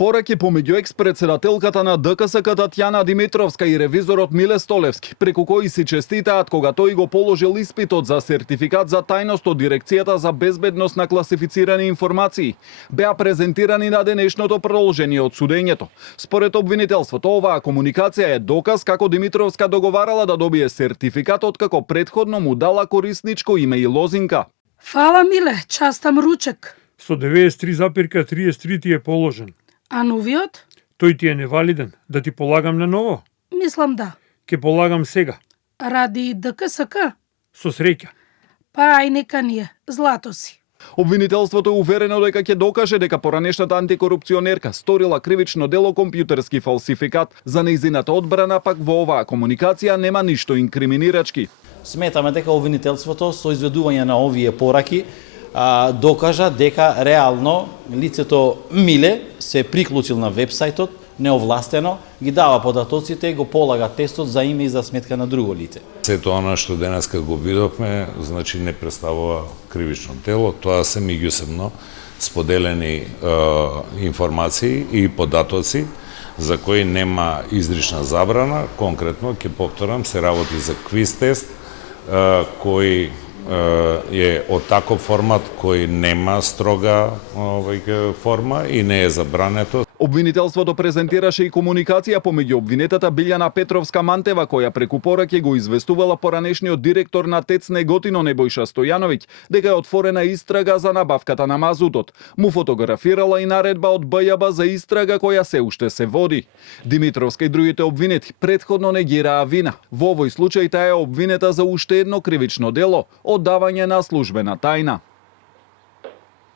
Пораки помеѓу екс-председателката на ДКСК Татјана Димитровска и ревизорот Миле Столевски, преку кои си честитаат кога тој го положил испитот за сертификат за тајност од Дирекцијата за безбедност на класифицирани информации, беа презентирани на денешното продолжение од судењето. Според обвинителството, оваа комуникација е доказ како Димитровска договарала да добие сертификат откако претходно му дала корисничко име и лозинка. Фала, Миле, частам ручек. Со 93,33 ти е положен. А новиот? Тој ти е невалиден. Да ти полагам на ново? Мислам да. Ке полагам сега. Ради ДКСК? Со среќа. Па ај нека ние, злато си. Обвинителството е уверено дека ќе докаже дека поранешната антикорупционерка сторила кривично дело компјутерски фалсификат. За нејзината одбрана пак во оваа комуникација нема ништо инкриминирачки. Сметаме дека обвинителството со изведување на овие пораки докажа дека реално лицето Миле се приклучил на вебсајтот неовластено, ги дава податоците и го полага тестот за име и за сметка на друго лице. Сето она што денеска го видовме, значи не представува кривично дело, тоа се меѓусебно споделени информации и податоци за кои нема изрична забрана. Конкретно ќе повторам, се работи за квиз тест кој е од таков формат кој нема строга форма и не е забрането. Обвинителството презентираше и комуникација помеѓу обвинетата Билјана Петровска-Мантева, која преку пораки го известувала поранешниот директор на ТЕЦ Неготино Небојша Стојановиќ дека е отворена истрага за набавката на мазутот. Му фотографирала и наредба од БЈБ за истрага која се уште се води. Димитровска и другите обвинети претходно негираа вина. Во овој случај таа е обвинета за уште едно кривично дело – оддавање на службена тајна.